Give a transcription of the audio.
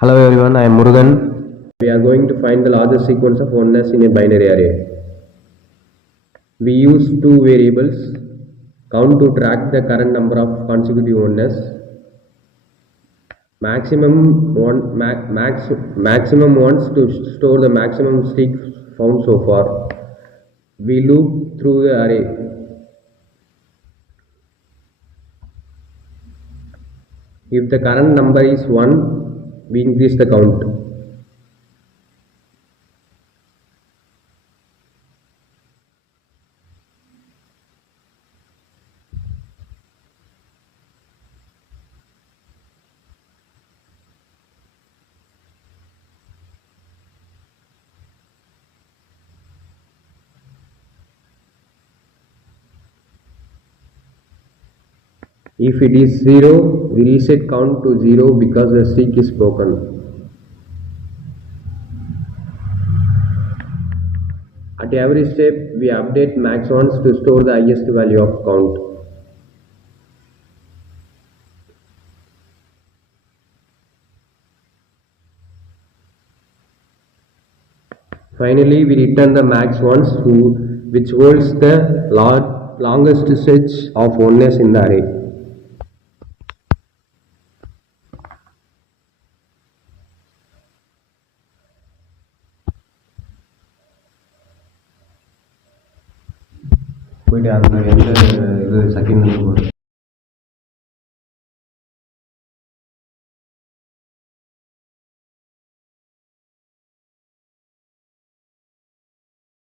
Hello everyone, I am Murugan. We are going to find the largest sequence of oneness in a binary array. We use two variables, count to track the current number of consecutive oneness, maximum ones to store the maximum streak found so far. We loop through the array. If the current number is 1, we increase the count. If it is 0, we reset count to 0 because the streak is broken. At every step, we update max ones to store the highest value of count. Finally, we return the max ones which holds the longest stretch of oneness in the array. போயிட்டு அந்த எந்த இது second